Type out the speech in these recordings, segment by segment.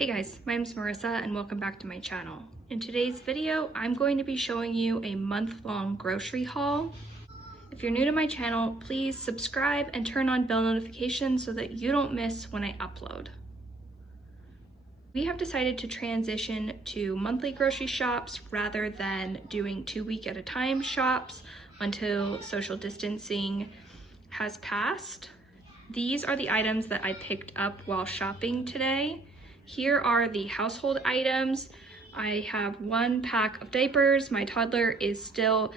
Hey guys, my name is Marissa and welcome back to my channel. In today's video, I'm going to be showing you a month-long grocery haul. If you're new to my channel, please subscribe and turn on bell notifications so that you don't miss when I upload. We have decided to transition to monthly grocery shops rather than doing 2-week at a time shops until social distancing has passed. These are the items that I picked up while shopping today. Here are the household items. I have 1 pack of diapers. My toddler is still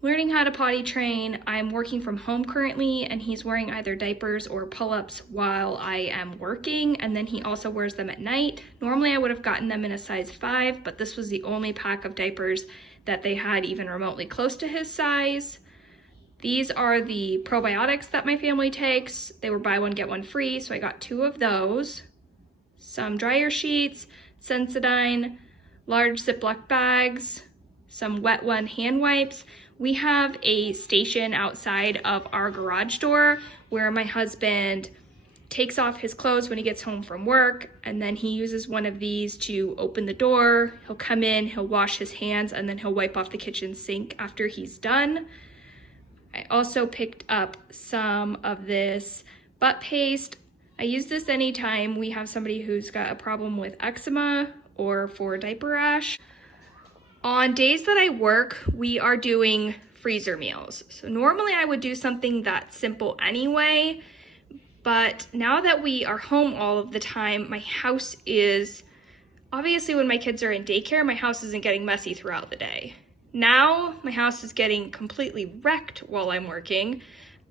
learning how to potty train. I'm working from home currently and he's wearing either diapers or pull-ups while I am working, and then he also wears them at night. Normally I would have gotten them in a size 5, but this was the only pack of diapers that they had even remotely close to his size. These are the probiotics that my family takes. They were buy one, get one free, so I got 2 of those. Some dryer sheets, Sensodyne, large Ziploc bags, some Wet One hand wipes. We have a station outside of our garage door where my husband takes off his clothes when he gets home from work, and then he uses one of these to open the door. He'll come in, he'll wash his hands, and then he'll wipe off the kitchen sink after he's done. I also picked up some of this butt paste. I use this anytime we have somebody who's got a problem with eczema or for diaper rash. On days that I work, we are doing freezer meals. So normally I would do something that's simple anyway, but now that we are home all of the time, my house is, obviously when my kids are in daycare, my house isn't getting messy throughout the day. Now my house is getting completely wrecked while I'm working,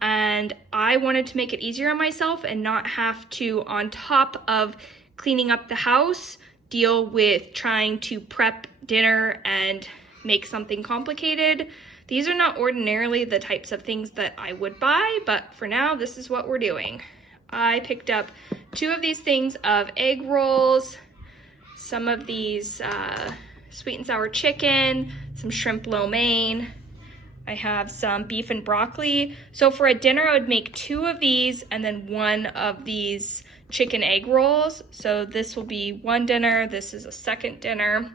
and I wanted to make it easier on myself and not have to, on top of cleaning up the house, deal with trying to prep dinner and make something complicated. These are not ordinarily the types of things that I would buy, but for now, this is what we're doing. I picked up 2 of these things of egg rolls, some of these sweet and sour chicken, some shrimp lo mein. I have some beef and broccoli. So for a dinner, I would make 2 of these and then 1 of these chicken egg rolls. So this will be 1 dinner. This is a second dinner.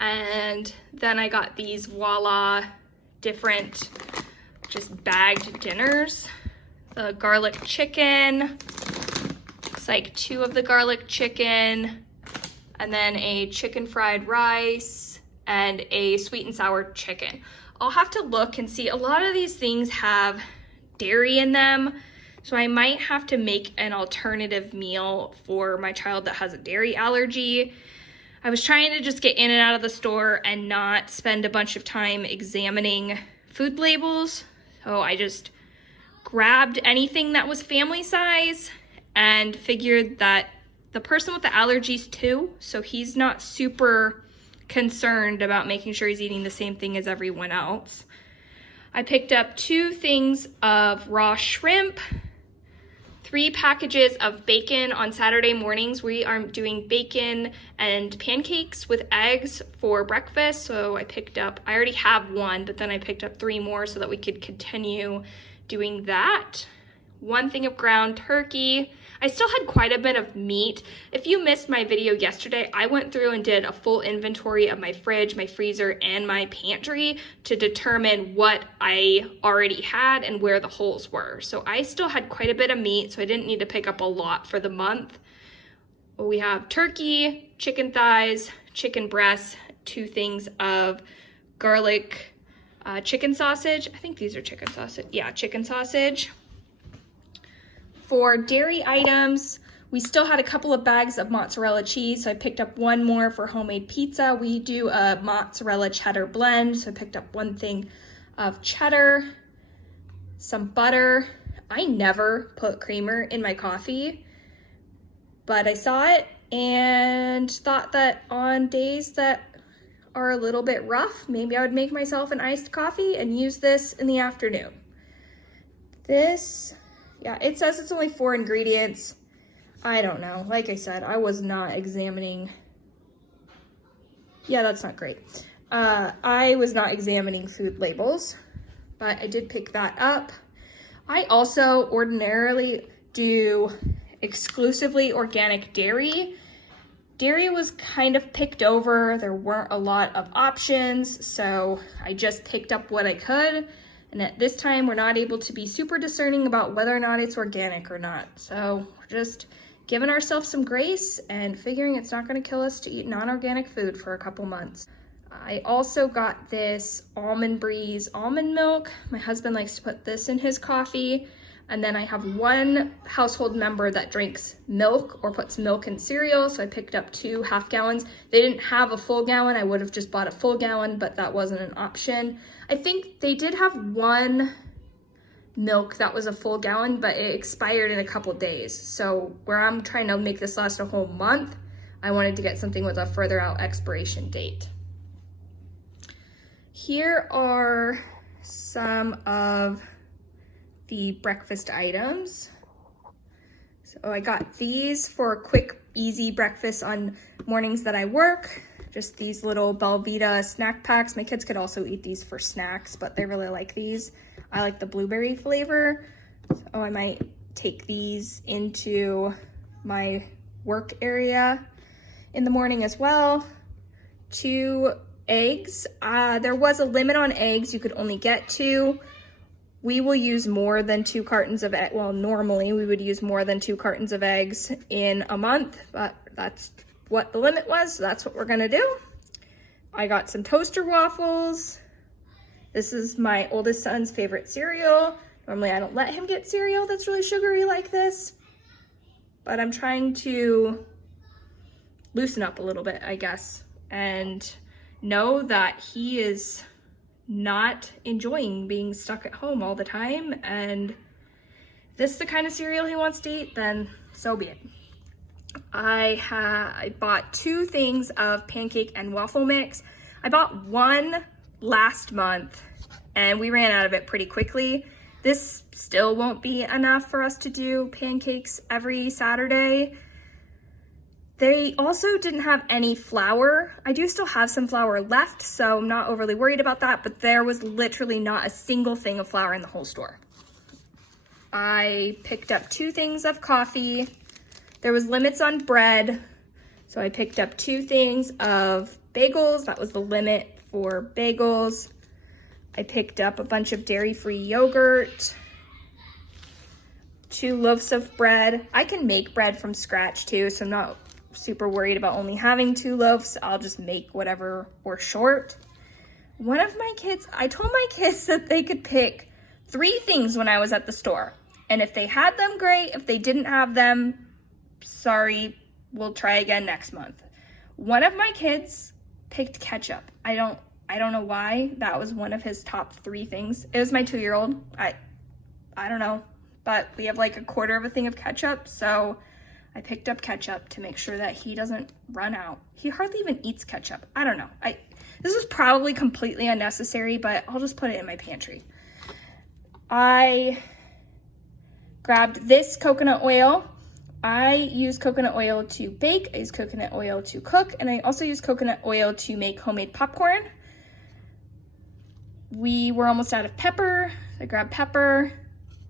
And then I got these voila different just bagged dinners. The garlic chicken. It's like 2 of the garlic chicken, and then a chicken fried rice and a sweet and sour chicken. I'll have to look and see. A lot of these things have dairy in them, so I might have to make an alternative meal for my child that has a dairy allergy. I was trying to just get in and out of the store and not spend a bunch of time examining food labels, so I just grabbed anything that was family size and figured that the person with the allergies too, so he's not super concerned about making sure he's eating the same thing as everyone else. I picked up 2 things of raw shrimp, 3 packages of bacon. On Saturday mornings, we are doing bacon and pancakes with eggs for breakfast. So I already have 1, but then I picked up 3 more so that we could continue doing that. 1 thing of ground turkey. I still had quite a bit of meat. If you missed my video yesterday, I went through and did a full inventory of my fridge, my freezer, and my pantry to determine what I already had and where the holes were. So I still had quite a bit of meat, so I didn't need to pick up a lot for the month. We have turkey, chicken thighs, chicken breasts, 2 things of garlic chicken sausage. I think these are chicken sausage. Yeah, chicken sausage. For dairy items, we still had a couple of bags of mozzarella cheese, so I picked up 1 more for homemade pizza. We do a mozzarella cheddar blend, so I picked up 1 thing of cheddar, some butter. I never put creamer in my coffee, but I saw it and thought that on days that are a little bit rough, maybe I would make myself an iced coffee and use this in the afternoon. Yeah, it says it's only 4 ingredients. I don't know. Like I said, I was not examining. Yeah, that's not great. I was not examining food labels, but I did pick that up. I also ordinarily do exclusively organic dairy. Dairy was kind of picked over. There weren't a lot of options, so I just picked up what I could. And at this time, we're not able to be super discerning about whether or not it's organic or not. So we're just giving ourselves some grace and figuring it's not gonna kill us to eat non-organic food for a couple months. I also got this Almond Breeze almond milk. My husband likes to put this in his coffee. And then I have one household member that drinks milk or puts milk in cereal, so I picked up 2 half-gallons. They didn't have a full gallon. I would have just bought a full gallon, but that wasn't an option. I think they did have one milk that was a full gallon, but it expired in a couple days. So where I'm trying to make this last a whole month, I wanted to get something with a further out expiration date. Here are some of the breakfast items. So I got these for a quick, easy breakfast on mornings that I work. Just these little Belvita snack packs. My kids could also eat these for snacks, but they really like these. I like the blueberry flavor. So I might take these into my work area in the morning as well. 2 eggs. There was a limit on eggs. You could only get 2. We will use more than 2 cartons of eggs. Well, normally we would use more than 2 cartons of eggs in a month, but that's what the limit was, so that's what we're gonna do. I got some toaster waffles. This is my oldest son's favorite cereal. Normally I don't let him get cereal that's really sugary like this, but I'm trying to loosen up a little bit, I guess, and know that he is not enjoying being stuck at home all the time, and if this is the kind of cereal he wants to eat, then so be it. I bought 2 things of pancake and waffle mix. I bought 1 last month and we ran out of it pretty quickly. This still won't be enough for us to do pancakes every Saturday. They also didn't have any flour. I do still have some flour left, so I'm not overly worried about that, but there was literally not a single thing of flour in the whole store. I picked up 2 things of coffee. There was limits on bread, so I picked up 2 things of bagels. That was the limit for bagels. I picked up a bunch of dairy-free yogurt, 2 loaves of bread. I can make bread from scratch too, so I'm not super worried about only having 2 loaves. I'll just make whatever we're short. One of my kids, I told my kids that they could pick 3 things when I was at the store. And if they had them, great. If they didn't have them, sorry, we'll try again next month. One of my kids picked ketchup. I don't know why. That was one of his top 3 things. It was my 2-year-old. I don't know, but we have like a quarter of a thing of ketchup, so I picked up ketchup to make sure that he doesn't run out. He hardly even eats ketchup. I don't know. This is probably completely unnecessary, but I'll just put it in my pantry. I grabbed this coconut oil. I use coconut oil to bake, I use coconut oil to cook, and I also use coconut oil to make homemade popcorn. We were almost out of pepper. I grabbed pepper,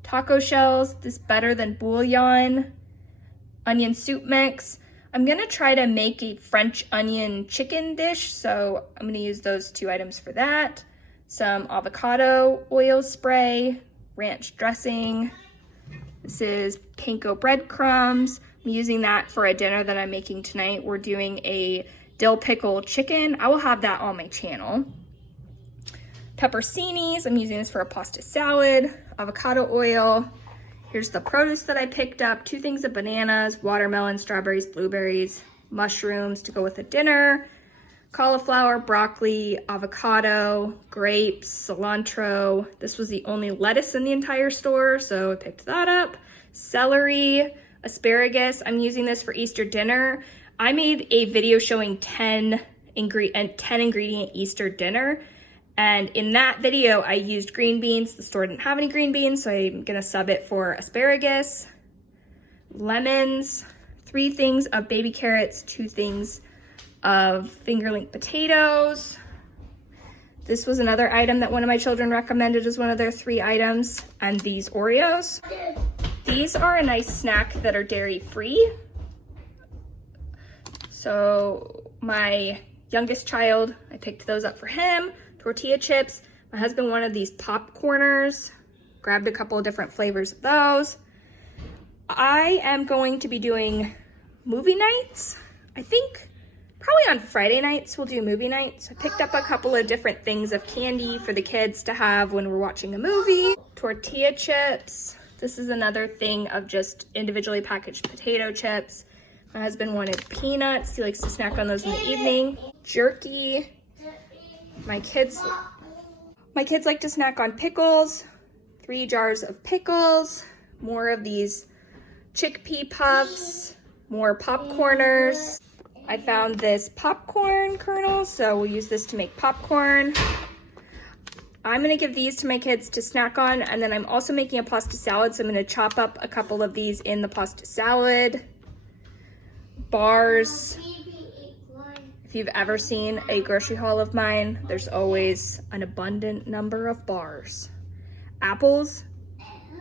taco shells, this better than bouillon, onion soup mix. I'm gonna try to make a French onion chicken dish, so I'm gonna use those 2 items for that. Some avocado oil spray, ranch dressing. This is panko breadcrumbs. I'm using that for a dinner that I'm making tonight. We're doing a dill pickle chicken. I will have that on my channel. Pepperoncinis, I'm using this for a pasta salad. Avocado oil. Here's the produce that I picked up. 2 things of bananas, watermelon, strawberries, blueberries, mushrooms to go with a dinner, cauliflower, broccoli, avocado, grapes, cilantro. This was the only lettuce in the entire store, so I picked that up. Celery, asparagus. I'm using this for Easter dinner. I made a video showing 10 ingredient Easter dinner. And in that video, I used green beans. The store didn't have any green beans, so I'm gonna sub it for asparagus. Lemons, 3 things of baby carrots, 2 things of fingerling potatoes. This was another item that one of my children recommended as one of their 3 items. And these Oreos. These are a nice snack that are dairy free. So my youngest child, I picked those up for him. Tortilla chips. My husband wanted these popcorners. Grabbed a couple of different flavors of those. I am going to be doing movie nights. I think probably on Friday nights we'll do movie nights. I picked up a couple of different things of candy for the kids to have when we're watching a movie. Tortilla chips. This is another thing of just individually packaged potato chips. My husband wanted peanuts. He likes to snack on those in the evening. Jerky. My kids like to snack on pickles. 3 jars of pickles. More of these chickpea puffs. More popcorners. I found this popcorn kernel, so we'll use this to make popcorn. I'm gonna give these to my kids to snack on, and then I'm also making a pasta salad, so I'm gonna chop up a couple of these in the pasta salad. Bars. If you've ever seen a grocery haul of mine, there's always an abundant number of bars. Apples.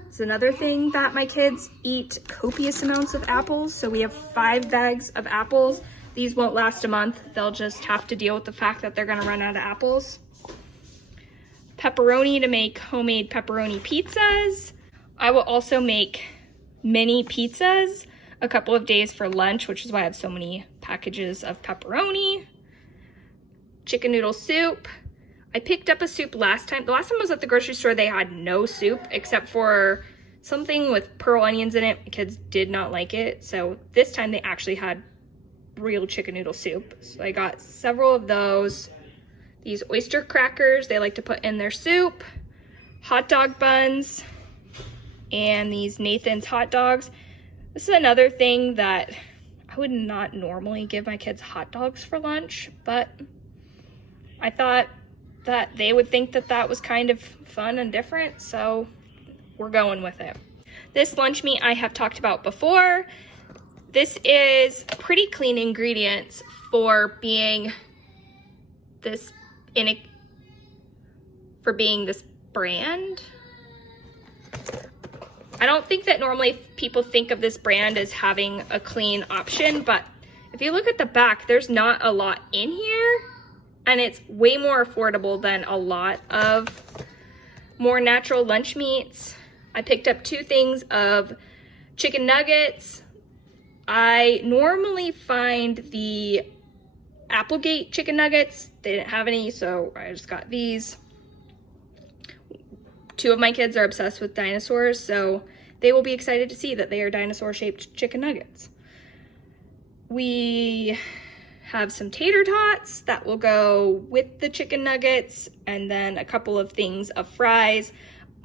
It's another thing that my kids eat copious amounts of apples, so we have 5 bags of apples. These won't last a month. They'll just have to deal with the fact that they're gonna run out of apples. Pepperoni to make homemade pepperoni pizzas. I will also make mini pizzas a couple of days for lunch, which is why I have so many packages of pepperoni. Chicken noodle soup. I picked up a soup last time. The last time I was at the grocery store, they had no soup except for something with pearl onions in it. My kids did not like it. So this time they actually had real chicken noodle soup. So I got several of those. These oyster crackers they like to put in their soup. Hot dog buns. And these Nathan's hot dogs. This is another thing that I would not normally give my kids hot dogs for lunch, but I thought that they would think that that was kind of fun and different, so we're going with it. This lunch meat I have talked about before. This is pretty clean ingredients for being this brand. I don't think that normally people think of this brand as having a clean option, but if you look at the back, there's not a lot in here, and it's way more affordable than a lot of more natural lunch meats. I picked up 2 things of chicken nuggets. I normally find the Applegate chicken nuggets. They didn't have any, so I just got these. 2 of my kids are obsessed with dinosaurs, so they will be excited to see that they are dinosaur-shaped chicken nuggets. We have some tater tots that will go with the chicken nuggets, and then a couple of things of fries.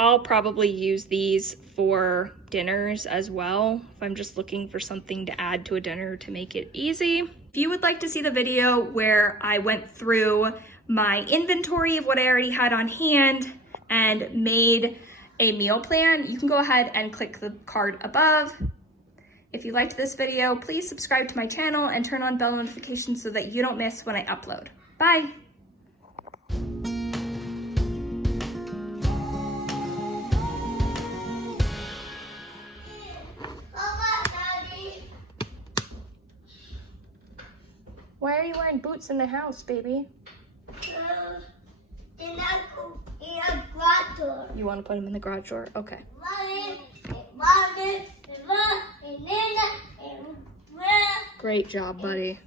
I'll probably use these for dinners as well, if I'm just looking for something to add to a dinner to make it easy. If you would like to see the video where I went through my inventory of what I already had on hand and made a meal plan, you can go ahead and click the card above. If you liked this video, please subscribe to my channel and turn on bell notifications so that you don't miss when I upload. Bye. Why are you wearing boots in the house, baby? You want to put them in the garage door? Okay. Great job, buddy.